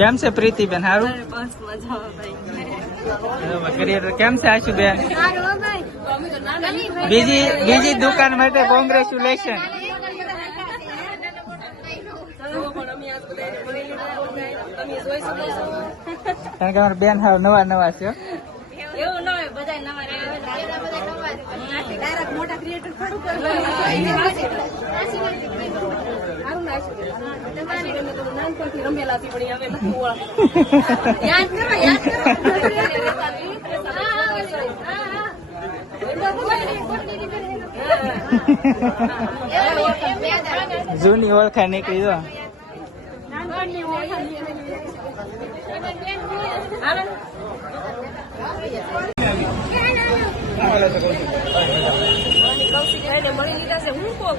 કેમ છે પ્રીતિબેન સારું કેમ છે આશુબેન બીજી બીજી દુકાન માટે કોંગ્રેચ્યુલેશન કારણ કે અમારા બેન હાવ નવા નવા છે હો. એવું ન હોય બધા નવા ડાયરેક્ટ મોટા ક્રિએટર થોડું નાનપણથી રમેલા હતી પણ હવે નથી ઓળખતા. યાદ કરો યાદ કરો. જૂની ઓળખાણ નીકળી જો. નાનપણની લીધા છે.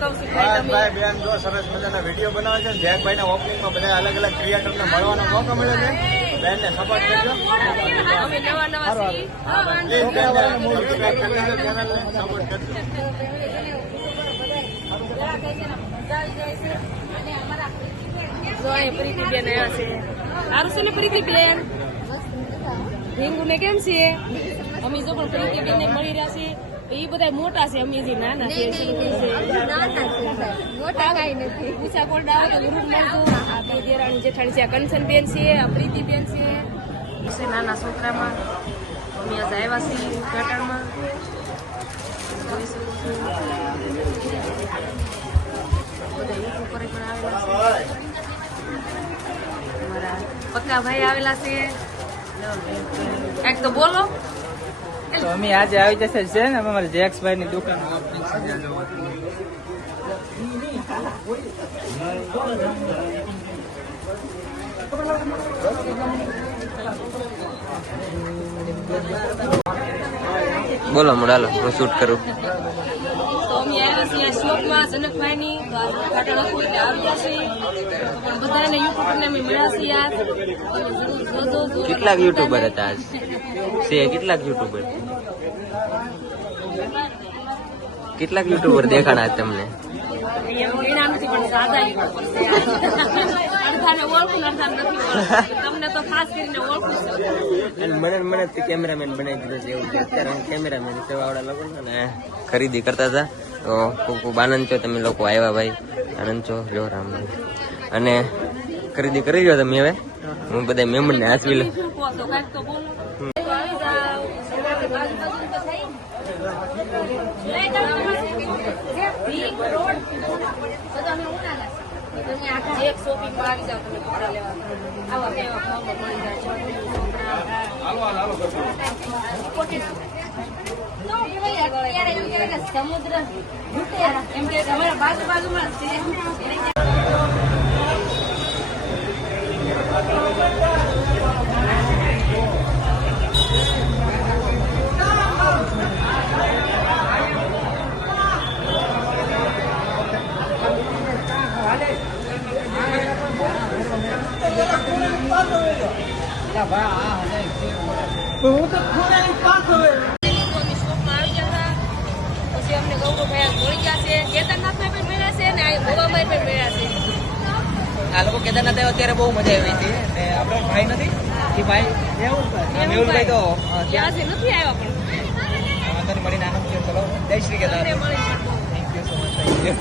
કૌશિકભાઈ ભાઈ બેન જો સરસ મજાના વીડિયો બનાવે છે. જયકભાઈ ના ઓપનિંગમાં બધા અલગ અલગ ક્રિએટરને મળવાનો મોકો મળે છે. બેનને સપોર્ટ કરજો. સપોર્ટ કરજો. પ્રીતિબેન આવ્યા છે. સારું છે ને પ્રીતિબેન રીંગુને કેમ છે અમે જો પણ પ્રીતિબેન ને મળી રહ્યા છે એ બધા મોટા છે અમે જે નાના છે નથી. પૂછા કોરડા આવે તો મળજો આ દેરાણી જેઠાણી છે આ કંચનબેન છે આ પ્રીતિબેન છે. છે નાના છોકરામાં. અમે આજે આવ્યા છીએ ઉદઘાટનમાં જોઈ શકો છો. બધા યુટ્યુબ પર પણ આવેલા છે. અમારા પક્કા ભાઈ આવેલા છે. કાંઈક તો બોલો. તો અમે આજે આવી જશે છે ને અમારે જેક્સભાઈ ની દુકાન. બોલો, મોડાલો, હું શૂટ કરું અમે આવ્યા છીએ આ જનકભાઈની તો આ એટલે આવ્યા છીએ બધાને યુટ્યુબરને અમે મળ્યા છીએ યાર અને જરૂર જોજો જોજો. કેટલાક યુટ્યુબર હતા આજ? છે કેટલાક યુટ્યુબર? કેટલાક યુટ્યુબર દેખાડા તમને? મને મને કેમેરામેન બનાવી દીધો છે એવું અત્યારે હું કેમેરામેન સેવાવાળા લોકો ને ખરીદી કરતા હતા. તો ખૂબ ખૂબ આનંદ છો તમે લોકો આવ્યા ભાઈ. આનંદ છો જો રામ અને ખરીદી કરી લો તમે હવે. હું બધા મહેમાનને હાચવી લઉં આવી આવી સમુદ્ર એમ કે અમારા બાજુ બાજુમાં જ છે. અમે શોપમાં આવી ગયા હતા પછી અમને ગૌરવભાઈ મળી ગયા છે કેદારનાથમાં પણ મળ્યા છે અને આ ગોવામાં પણ મળ્યા છે આ લોકો કેદારનાથ આવ્યા ત્યારે બહુ મજા આવી હતી. ને આપણો ભાઈ નથી? કે ભાઈ મેહુલભાઈ તો ત્યાં છે નથી આવ્યા પણ. વાંધો નહીં મળીને આનંદ થયો ચલો. જય Shri Kedar thank you so much thank you